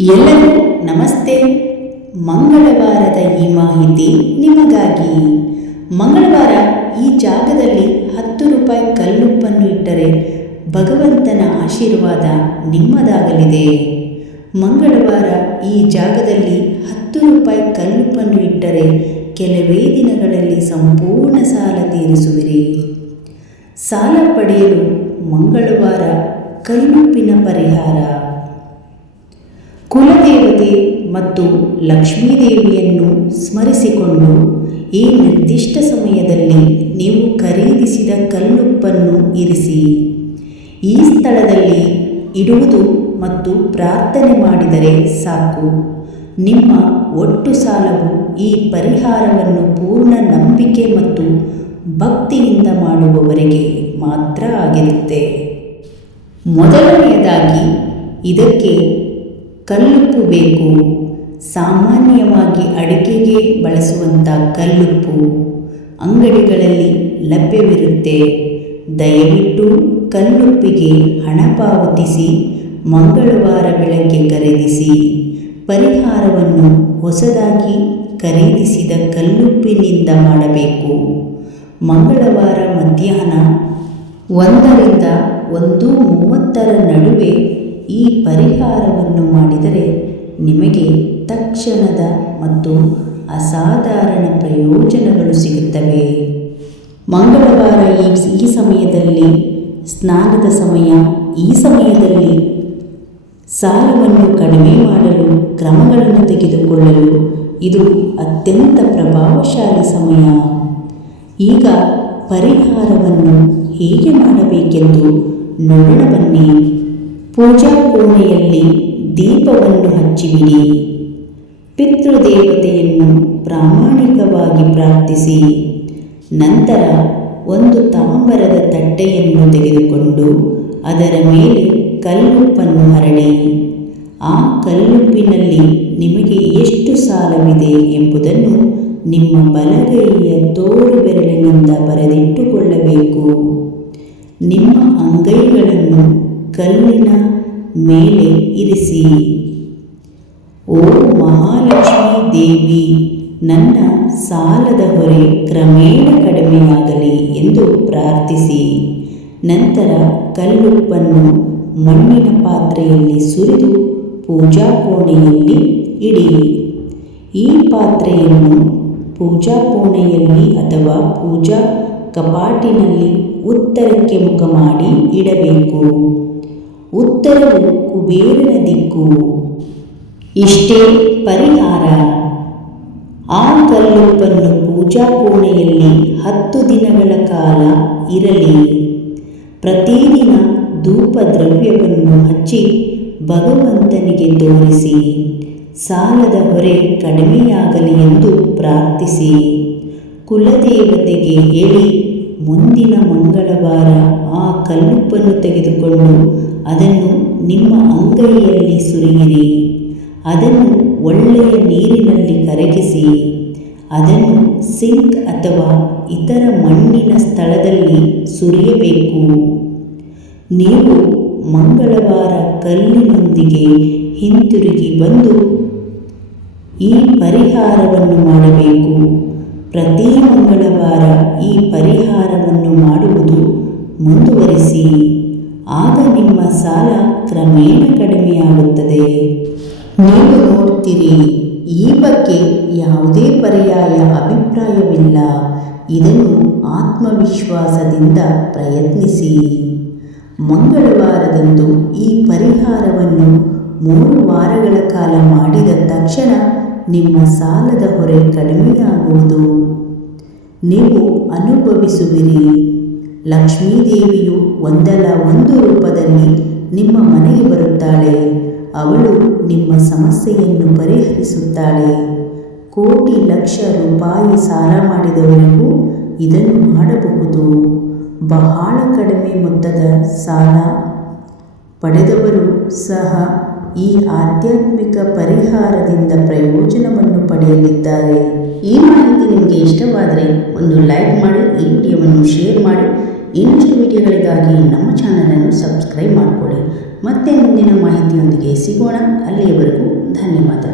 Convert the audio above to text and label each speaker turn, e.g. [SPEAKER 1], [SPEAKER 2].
[SPEAKER 1] ಎಲ್ಲರಿಗೂ ನಮಸ್ತೆ. ಮಂಗಳವಾರದ ಈ ಮಾಹಿತಿ ನಿಮಗಾಗಿ. ಮಂಗಳವಾರ ಈ ಜಾಗದಲ್ಲಿ ಹತ್ತು ರೂಪಾಯಿ ಕಲ್ಲುಪ್ಪನ್ನು ಇಟ್ಟರೆ ಭಗವಂತನ ಆಶೀರ್ವಾದ ನಿಮ್ಮದಾಗಲಿದೆ. ಮಂಗಳವಾರ ಈ ಜಾಗದಲ್ಲಿ ಹತ್ತು ರೂಪಾಯಿ ಕಲ್ಲುಪ್ಪನ್ನು ಇಟ್ಟರೆ ಕೆಲವೇ ದಿನಗಳಲ್ಲಿ ಸಂಪೂರ್ಣ ಸಾಲ ತೀರಿಸುವಿರಿ. ಸಾಲ ಪಡೆಯಲು ಮಂಗಳವಾರ ಕಲ್ಲುಪ್ಪಿನ ಪರಿಹಾರ. ಮತ್ತು ಲಕ್ಷ್ಮೀದೇವಿಯನ್ನು ಸ್ಮರಿಸಿಕೊಂಡು ಈ ನಿರ್ದಿಷ್ಟ ಸಮಯದಲ್ಲಿ ನೀವು ಖರೀದಿಸಿದ ಕಲ್ಲುಪ್ಪನ್ನು ಇರಿಸಿ. ಈ ಸ್ಥಳದಲ್ಲಿ ಇಡುವುದು ಮತ್ತು ಪ್ರಾರ್ಥನೆ ಮಾಡಿದರೆ ಸಾಕು. ನಿಮ್ಮ ಒಟ್ಟು ಸಾಲವು ಈ ಪರಿಹಾರವನ್ನು ಪೂರ್ಣ ನಂಬಿಕೆ ಮತ್ತು ಭಕ್ತಿಯಿಂದ ಮಾಡುವವರೆಗೆ ಮಾತ್ರ ಆಗಿರುತ್ತೆ. ಮೊದಲನೆಯದಾಗಿ ಇದಕ್ಕೆ ಕಲ್ಲುಪ್ಪು ಸಾಮಾನ್ಯವಾಗಿ ಅಡಿಕೆಗೆ ಬಳಸುವಂಥ ಕಲ್ಲುಪ್ಪು ಅಂಗಡಿಗಳಲ್ಲಿ ಲಭ್ಯವಿರುತ್ತೆ. ದಯವಿಟ್ಟು ಕಲ್ಲುಪ್ಪಿಗೆ ಹಣ ಪಾವತಿಸಿ, ಮಂಗಳವಾರ ಬೆಳಗ್ಗೆ ಖರೀದಿಸಿ. ಪರಿಹಾರವನ್ನು ಹೊಸದಾಗಿ ಖರೀದಿಸಿದ ಕಲ್ಲುಪ್ಪಿನಿಂದ ಮಾಡಬೇಕು. ಮಂಗಳವಾರ ಮಧ್ಯಾಹ್ನ ಒಂದರಿಂದ ಒಂದು ಮೂವತ್ತರ ನಡುವೆ ಈ ಪರಿಹಾರವನ್ನು ಮಾಡಿದರೆ ನಿಮಗೆ ತಕ್ಷಣದ ಮತ್ತು ಅಸಾಧಾರಣ ಪ್ರಯೋಜನಗಳು ಸಿಗುತ್ತವೆ. ಮಂಗಳವಾರ ಈ ಈ ಸಮಯದಲ್ಲಿ, ಸ್ನಾನದ ಸಮಯ, ಈ ಸಮಯದಲ್ಲಿ ಸಾಲವನ್ನು ಕಡಿಮೆ ಮಾಡಲು, ಕ್ರಮಗಳನ್ನು ತೆಗೆದುಕೊಳ್ಳಲು ಇದು ಅತ್ಯಂತ ಪ್ರಭಾವಶಾಲಿ ಸಮಯ. ಈಗ ಪರಿಹಾರವನ್ನು ಹೇಗೆ ಮಾಡಬೇಕೆಂದು ನೋಡೋಣ ಪೂಜಾ ಕೋಣೆಯಲ್ಲಿ ದೀಪವನ್ನು ಹಚ್ಚಿಬಿಡಿ. ಪಿತೃದೇವತೆಯನ್ನು ಪ್ರಾಮಾಣಿಕವಾಗಿ ಪ್ರಾರ್ಥಿಸಿ. ನಂತರ ಒಂದು ತಾಮ್ರದ ತಟ್ಟೆಯನ್ನು ತೆಗೆದುಕೊಂಡು ಅದರ ಮೇಲೆ ಕಲ್ಲುಪ್ಪನ್ನು ಹರಡಿ. ಆ ಕಲ್ಲುಪ್ಪಿನಲ್ಲಿ ನಿಮಗೆ ಎಷ್ಟು ಸಾಲವಿದೆ ಎಂಬುದನ್ನು ನಿಮ್ಮ ಬಲಗೈಯ ತೋರು ಬೆರಳಿನಿಂದ ಬರೆದಿಟ್ಟುಕೊಳ್ಳಬೇಕು. ನಿಮ್ಮ ಅಂಗೈಗಳನ್ನು ಕಲ್ಲಿನ ಮೇಲೆ ಇರಿಸಿ. ಓ ಮಹಾಲಕ್ಷ್ಮೀ ದೇವಿ, ನನ್ನ ಸಾಲದ ಹೊರೆ ಕ್ರಮೇಣ ಕಡಿಮೆಯಾಗಲಿ ಎಂದು ಪ್ರಾರ್ಥಿಸಿ. ನಂತರ ಕಲ್ಲುಪ್ಪನ್ನು ಮಣ್ಣಿನ ಪಾತ್ರೆಯಲ್ಲಿ ಸುರಿದು ಪೂಜಾ ಕೋಣೆಯಲ್ಲಿ ಇಡಿ. ಈ ಪಾತ್ರೆಯನ್ನು ಪೂಜಾ ಕೋಣೆಯಲ್ಲಿ ಅಥವಾ ಪೂಜಾ ಕಪಾಟಿನಲ್ಲಿ ಉತ್ತರಕ್ಕೆ ಮುಖ ಮಾಡಿ ಇಡಬೇಕು. ಉತ್ತರವು ಕುಬೇರನ ದಿಕ್ಕು. ಇಷ್ಟೇ ಪರಿಹಾರ. ಆ ಕಲ್ಲುಪ್ಪನ್ನು ಪೂಜಾ ಕೋಣೆಯಲ್ಲಿ ಹತ್ತು ದಿನಗಳ ಕಾಲ ಇರಲಿ. ಪ್ರತಿದಿನ ಧೂಪ ದ್ರವ್ಯವನ್ನು ಹಚ್ಚಿ ಭಗವಂತನಿಗೆ ತೋರಿಸಿ, ಸಾಲದ ಹೊರೆ ಕಡಿಮೆಯಾಗಲಿ ಎಂದು ಪ್ರಾರ್ಥಿಸಿ. ಕುಲದೇವತೆಗೆ ಹೇಳಿ ಮುಂದಿನ ಮಂಗಳವಾರ ಆ ಕಲ್ಲುಪ್ಪನ್ನು ತೆಗೆದುಕೊಂಡು ಅದನ್ನು ನಿಮ್ಮ ಅಂಗೈಯಲ್ಲಿ ಸುರಿಯಿರಿ. ಅದನ್ನು ಒಳ್ಳೆಯ ನೀರಿನಲ್ಲಿ ಕರಗಿಸಿ, ಅದನ್ನು ಸಿಂಕ್ ಅಥವಾ ಇತರ ಮಣ್ಣಿನ ಸ್ಥಳದಲ್ಲಿ ಸುರಿಯಬೇಕು. ನೀವು ಮಂಗಳವಾರ ಕಲ್ಲಿನೊಂದಿಗೆ ಹಿಂತಿರುಗಿ ಬಂದು ಈ ಪರಿಹಾರವನ್ನು ಮಾಡಬೇಕು. ಪ್ರತಿ ಮಂಗಳವಾರ ಈ ಪರಿಹಾರವನ್ನು ಮಾಡುವುದು ಮುಂದುವರಿಸಿ, ಆಗ ನಿಮ್ಮ ಸಾಲ ಕ್ರಮೇಣ ಕಡಿಮೆಯಾಗುತ್ತದೆ. ನೀವು ನೋಡ್ತೀರಿ, ಈ ಬಗ್ಗೆ ಯಾವುದೇ ಪರ್ಯಾಯ ಅಭಿಪ್ರಾಯವಿಲ್ಲ. ಇದನ್ನು ಆತ್ಮವಿಶ್ವಾಸದಿಂದ ಪ್ರಯತ್ನಿಸಿ. ಮಂಗಳವಾರದಂದು ಈ ಪರಿಹಾರವನ್ನು ಮೂರು ವಾರಗಳ ಕಾಲ ಮಾಡಿದ ತಕ್ಷಣ ನಿಮ್ಮ ಸಾಲದ ಹೊರೆ ಕಡಿಮೆಯಾಗುವುದು. ನೀವು ಅನುಭವಿಸುವಿರಿ. ಲಕ್ಷ್ಮೀದೇವಿಯು ಒಂದಲ್ಲ ಒಂದು ರೂಪದಲ್ಲಿ ನಿಮ್ಮ ಮನೆಗೆ ಬರುತ್ತಾಳೆ. ಅವಳು ನಿಮ್ಮ ಸಮಸ್ಯೆಯನ್ನು ಪರಿಹರಿಸುತ್ತಾಳೆ. ಕೋಟಿ ಲಕ್ಷ ರೂಪಾಯಿ ಸಾಲ ಮಾಡಿದವರಿಗೂ ಇದನ್ನು ಮಾಡಬಹುದು. ಬಹಳ ಕಡಿಮೆ ಮೊತ್ತದ ಸಾಲ ಪಡೆದವರು ಸಹ ಈ ಆಧ್ಯಾತ್ಮಿಕ ಪರಿಹಾರದಿಂದ ಪ್ರಯೋಜನವನ್ನು ಪಡೆಯಲಿದ್ದಾರೆ. ಈ ಮಾಹಿತಿ ನಿಮಗೆ ಇಷ್ಟವಾದರೆ ಒಂದು ಲೈಕ್ ಮಾಡಿ, ಈ ವಿಡಿಯೋವನ್ನು ಶೇರ್ ಮಾಡಿ. ಇನ್ನಷ್ಟು ವಿಡಿಯೋಗಳಿಗಾಗಿ ನಮ್ಮ ಚಾನಲನ್ನು ಸಬ್ಸ್ಕ್ರೈಬ್ ಮಾಡಿಕೊಳ್ಳಿ. ಮತ್ತೆ ಮುಂದಿನ ಮಾಹಿತಿಯೊಂದಿಗೆ ಸಿಗೋಣ. ಅಲ್ಲಿಯವರೆಗೂ ಧನ್ಯವಾದ.